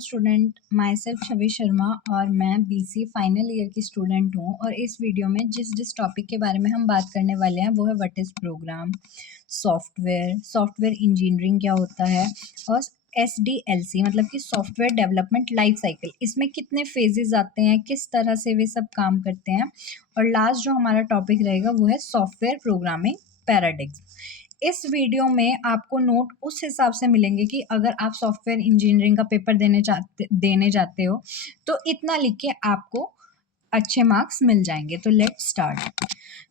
Student my self छवि शर्मा और मैं BC final year की स्टूडेंट हूँ। और इस वीडियो में जिस टॉपिक के बारे में हम बात करने वाले हैं वो है what is programme, software engineering क्या होता है, और SDLC मतलब कि सॉफ्टवेयर डेवलपमेंट लाइफ साइकिल, इसमें कितने फेजेस आते हैं, किस तरह से वे सब काम करते हैं। और लास्ट जो हमारा टॉपिक रहेगा वो है सॉफ्टवेयर प्रोग्रामिंग पैराडिग्म। इस वीडियो में आपको नोट उस हिसाब से मिलेंगे कि अगर आप सॉफ्टवेयर इंजीनियरिंग का पेपर देने जाते हो तो इतना लिख के आपको अच्छे मार्क्स मिल जाएंगे। तो लेट्स स्टार्ट।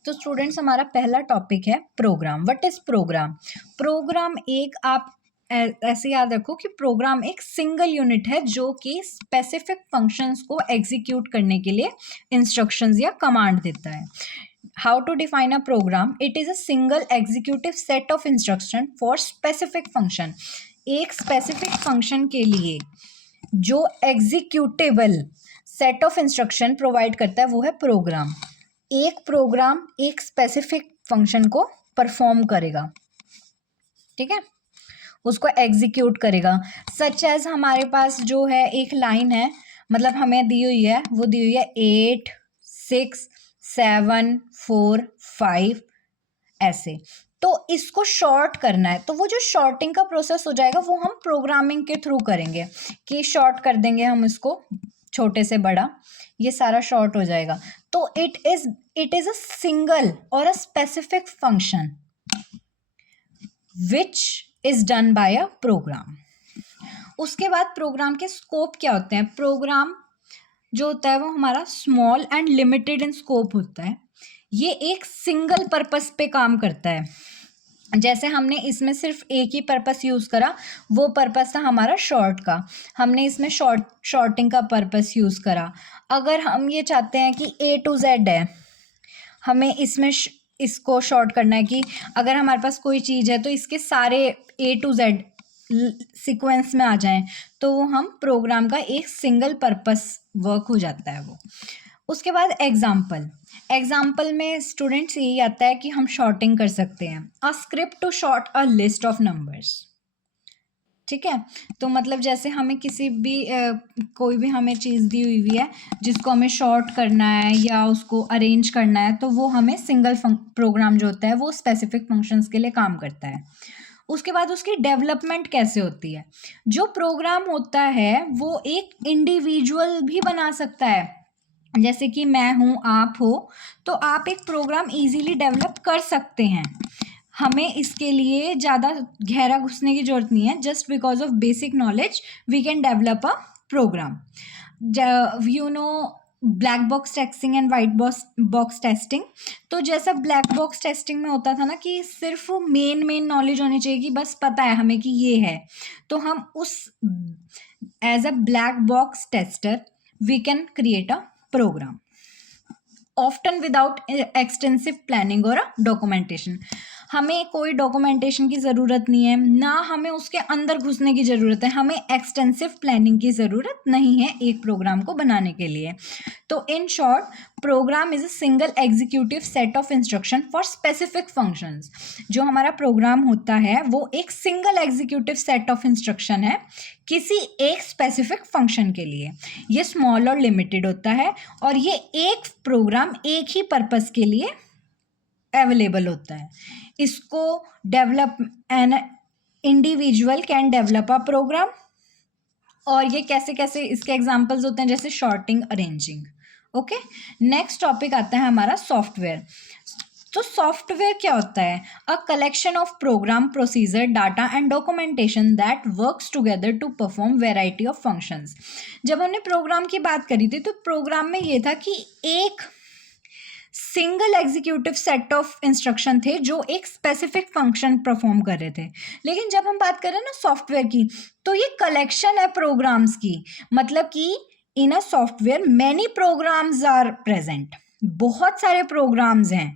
तो स्टूडेंट्स, हमारा पहला टॉपिक है program. What is program? Program एक आप ऐसे याद रखो कि प्रोग्राम एक सिंगल यूनिट है जो कि स्पेसिफिक फंक्शंस को एग्जीक्यूट करने के लिए इंस्ट्रक्शंस या कमांड देता है। How to define a program? It is a single executive set of instruction for specific function. एक specific function के लिए जो executable set of instruction provide करता है वो है program. एक program एक specific function को perform करेगा, ठीक है, उसको execute करेगा। Such as हमारे पास जो है एक line है, मतलब हमें दी हुई है, वो दी हुई है 8, 6, 7, 4, 5 ऐसे। तो इसको शॉर्ट करना है, तो वो जो शॉर्टिंग का प्रोसेस हो जाएगा वो हम प्रोग्रामिंग के थ्रू करेंगे कि शॉर्ट कर देंगे हम इसको छोटे से बड़ा, ये सारा शॉर्ट हो जाएगा। तो इट इज अ सिंगल और a specific function which is done by a program. उसके बाद प्रोग्राम के स्कोप क्या होते हैं? प्रोग्राम जो होता है वो हमारा small and limited in scope होता है। ये एक सिंगल पर्पस पे काम करता है। जैसे हमने इसमें सिर्फ एक ही पर्पस यूज़ करा, वो पर्पस था हमारा शॉर्ट का, हमने इसमें शॉर्टिंग का पर्पस यूज़ करा। अगर हम ये चाहते हैं कि A to Z है, हमें इसमें इसको शॉर्ट करना है कि अगर हमारे पास कोई चीज़ है तो इसके सारे A to Z सीक्वेंस में आ जाएं, तो वो हम प्रोग्राम का एक सिंगल पर्पस वर्क हो जाता है वो। उसके बाद एग्जाम्पल में स्टूडेंट्स यही आता है कि हम शॉर्टिंग कर सकते हैं, a script to sort a list of numbers, ठीक है। तो मतलब जैसे हमें किसी भी कोई भी हमें चीज़ दी हुई है जिसको हमें शॉर्ट करना है या उसको अरेंज करना है, तो वो हमें सिंगल प्रोग्राम जो होता है वो स्पेसिफिक फंक्शंस के लिए काम करता है। उसके बाद उसकी डेवलपमेंट कैसे होती है? जो प्रोग्राम होता है वो एक इंडिविजुअल भी बना सकता है, जैसे कि मैं हूँ, आप हो, तो आप एक प्रोग्राम इजीली डेवलप कर सकते हैं। हमें इसके लिए ज़्यादा गहरा घुसने की जरूरत नहीं है, just because of basic knowledge we can develop a program. You know black box testing and white box testing. तो जैसा ब्लैक बॉक्स टेस्टिंग में होता था ना कि सिर्फ मेन नॉलेज होनी चाहिए कि बस पता है हमें कि ये है, तो हम उस as a black box tester we can create a program often without extensive planning और डॉक्यूमेंटेशन। हमें कोई डॉक्यूमेंटेशन की ज़रूरत नहीं है, ना हमें उसके अंदर घुसने की ज़रूरत है, हमें एक्सटेंसिव प्लानिंग की ज़रूरत नहीं है एक प्रोग्राम को बनाने के लिए। तो in short, program is a single executive set of instruction for specific functions. जो हमारा प्रोग्राम होता है वो एक single executive set of instruction है किसी एक स्पेसिफिक फंक्शन के लिए। ये स्मॉल और लिमिटेड होता है और ये एक प्रोग्राम एक ही पर्पस के लिए अवेलेबल होता है। इसको develop an individual can develop a program. और ये कैसे कैसे इसके एग्जांपल्स होते हैं, जैसे sorting, arranging. Okay, next topic आता है हमारा सॉफ्टवेयर। तो सॉफ्टवेयर क्या होता है? A collection of program, procedure, data and documentation that works together to perform variety of functions. जब हमने प्रोग्राम की बात करी थी तो प्रोग्राम में ये था कि एक single executive set of instruction थे जो एक स्पेसिफिक फंक्शन परफॉर्म कर रहे थे। लेकिन जब हम बात करें ना सॉफ्टवेयर की, तो ये कलेक्शन है प्रोग्राम्स की, मतलब कि in a software many programs are present. बहुत सारे प्रोग्राम्स हैं,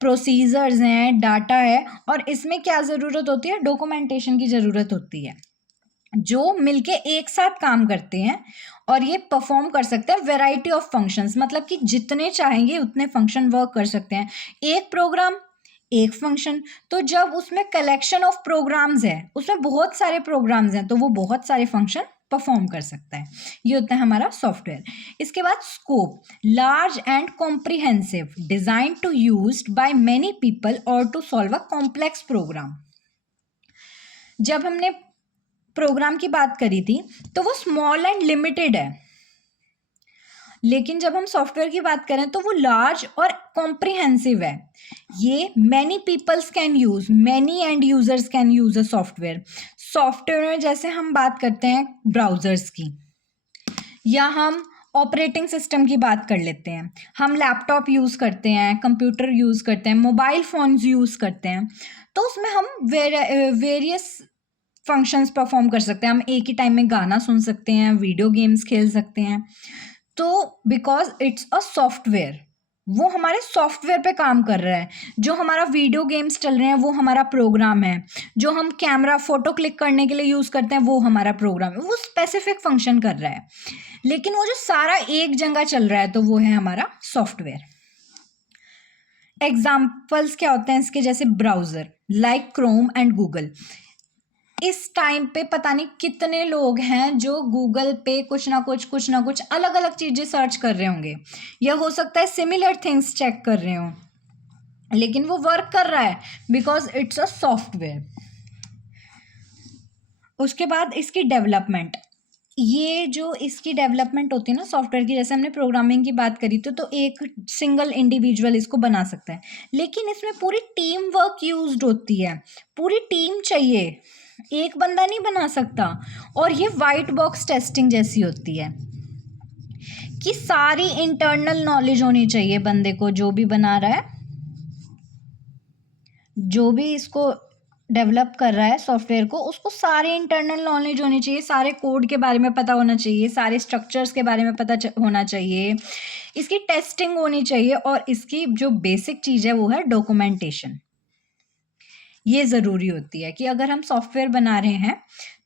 प्रोसीजर्स हैं, डाटा है, और इसमें क्या ज़रूरत होती है? डॉक्यूमेंटेशन की ज़रूरत होती है, जो मिलके एक साथ काम करते हैं और ये परफॉर्म कर सकते हैं वेराइटी ऑफ फंक्शंस, मतलब कि जितने चाहेंगे उतने फंक्शन वर्क कर सकते हैं। एक प्रोग्राम एक फंक्शन, तो जब उसमें कलेक्शन ऑफ प्रोग्राम्स है, उसमें बहुत सारे प्रोग्राम्स हैं, तो वो बहुत सारे फंक्शन परफॉर्म कर सकता है। ये होता है हमारा सॉफ्टवेयर। इसके बाद scope, large and comprehensive, design to used by many people और to solve a complex program. जब हमने प्रोग्राम की बात करी थी तो वो स्मॉल एंड लिमिटेड है, लेकिन जब हम सॉफ्टवेयर की बात करें तो वो लार्ज और कॉम्प्रिहेंसिव है। ये many peoples can use, many end users can use a software. Software में जैसे हम बात करते हैं ब्राउजर्स की, या हम ऑपरेटिंग सिस्टम की बात कर लेते हैं, हम लैपटॉप यूज़ करते हैं, कंप्यूटर यूज़ करते हैं, मोबाइल फ़ोन्स यूज़ करते हैं, तो उसमें हम वेरियस फंक्शंस परफॉर्म कर सकते हैं। हम एक ही टाइम में गाना सुन सकते हैं, वीडियो गेम्स खेल सकते हैं। तो बिकॉज इट्स अ सॉफ्टवेयर, वो हमारे सॉफ्टवेयर पे काम कर रहा है। जो हमारा वीडियो गेम्स चल रहे हैं वो हमारा प्रोग्राम है, जो हम कैमरा फोटो क्लिक करने के लिए यूज़ करते हैं वो हमारा प्रोग्राम है, वो स्पेसिफिक फंक्शन कर रहा है। लेकिन वो जो सारा एक जगह चल रहा है तो वो है हमारा सॉफ्टवेयर। एग्जाम्पल्स क्या होते हैं इसके, जैसे browser like Chrome and Google. इस टाइम पे पता नहीं कितने लोग हैं जो गूगल पे कुछ ना कुछ अलग अलग चीज़ें सर्च कर रहे होंगे, या हो सकता है सिमिलर थिंग्स चेक कर रहे हों, लेकिन वो वर्क कर रहा है बिकॉज इट्स अ सॉफ्टवेयर। उसके बाद इसकी डेवलपमेंट, ये जो इसकी डेवलपमेंट होती है ना सॉफ्टवेयर की, जैसे हमने प्रोग्रामिंग की बात करी तो एक सिंगल इंडिविजुअल इसको बना सकता है, लेकिन इसमें पूरी टीम वर्क यूज्ड होती है, पूरी टीम चाहिए, एक बंदा नहीं बना सकता। और ये वाइट बॉक्स टेस्टिंग जैसी होती है कि सारी इंटरनल नॉलेज होनी चाहिए बंदे को, जो भी बना रहा है, जो भी इसको डेवलप कर रहा है सॉफ्टवेयर को, उसको सारे इंटरनल नॉलेज होनी चाहिए, सारे कोड के बारे में पता होना चाहिए, सारे स्ट्रक्चर्स के बारे में पता होना चाहिए, इसकी टेस्टिंग होनी चाहिए, और इसकी जो बेसिक चीज़ है वो है डॉक्यूमेंटेशन। ये ज़रूरी होती है कि अगर हम सॉफ्टवेयर बना रहे हैं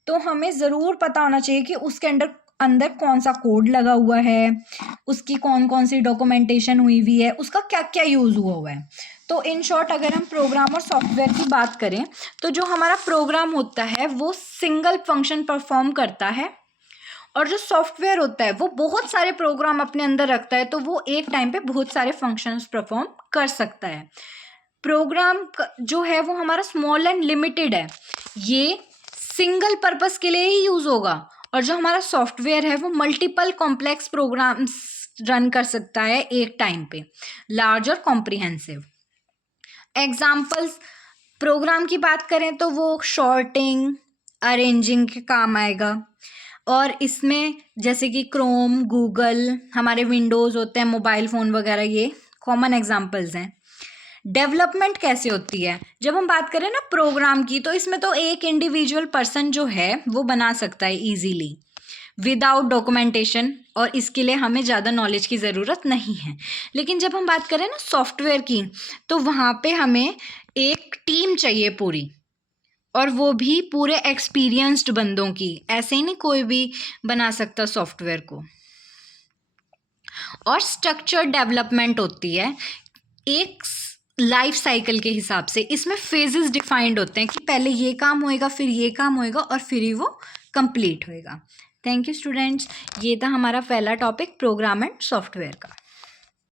तो हमें ज़रूर पता होना चाहिए कि उसके अंदर कौन सा कोड लगा हुआ है, उसकी कौन कौन सी डॉक्यूमेंटेशन हुई है, उसका क्या क्या यूज़ हुआ है। तो इन शॉर्ट अगर हम प्रोग्राम और सॉफ्टवेयर की बात करें तो जो हमारा प्रोग्राम होता है वो सिंगल फंक्शन परफॉर्म करता है, और जो सॉफ्टवेयर होता है वो बहुत सारे प्रोग्राम अपने अंदर रखता है, तो वो एक टाइम पे बहुत सारे फंक्शंस परफॉर्म कर सकता है। प्रोग्राम जो है वो हमारा स्मॉल एंड लिमिटेड है, ये सिंगल पर्पस के लिए ही यूज़ होगा, और जो हमारा सॉफ्टवेयर है वो मल्टीपल कॉम्प्लेक्स प्रोग्राम्स रन कर सकता है एक टाइम पे, लार्ज और कॉम्प्रिहेंसिव। एग्जाम्पल्स प्रोग्राम की बात करें तो वो शॉर्टिंग, अरेंजिंग के काम आएगा, और इसमें जैसे कि क्रोम, गूगल, हमारे विंडोज़ होते हैं, मोबाइल फ़ोन वगैरह, ये कॉमन एग्जाम्पल्स हैं। डेवलपमेंट कैसे होती है, जब हम बात करें ना प्रोग्राम की, तो इसमें तो एक इंडिविजुअल पर्सन जो है वो बना सकता है इजीली विदाउट डॉक्यूमेंटेशन, और इसके लिए हमें ज़्यादा नॉलेज की ज़रूरत नहीं है। लेकिन जब हम बात करें ना सॉफ्टवेयर की, तो वहाँ पे हमें एक टीम चाहिए पूरी, और वो भी पूरे एक्सपीरियंस्ड बंदों की, ऐसे ही नहीं कोई भी बना सकता सॉफ्टवेयर को। और स्ट्रक्चर्ड डेवलपमेंट होती है एक लाइफ साइकिल के हिसाब से, इसमें फेजेस डिफाइंड होते हैं कि पहले ये काम होएगा, फिर ये काम होएगा, और फिर ही वो कंप्लीट होएगा। थैंक यू स्टूडेंट्स, ये था हमारा पहला टॉपिक प्रोग्राम एंड सॉफ्टवेयर का।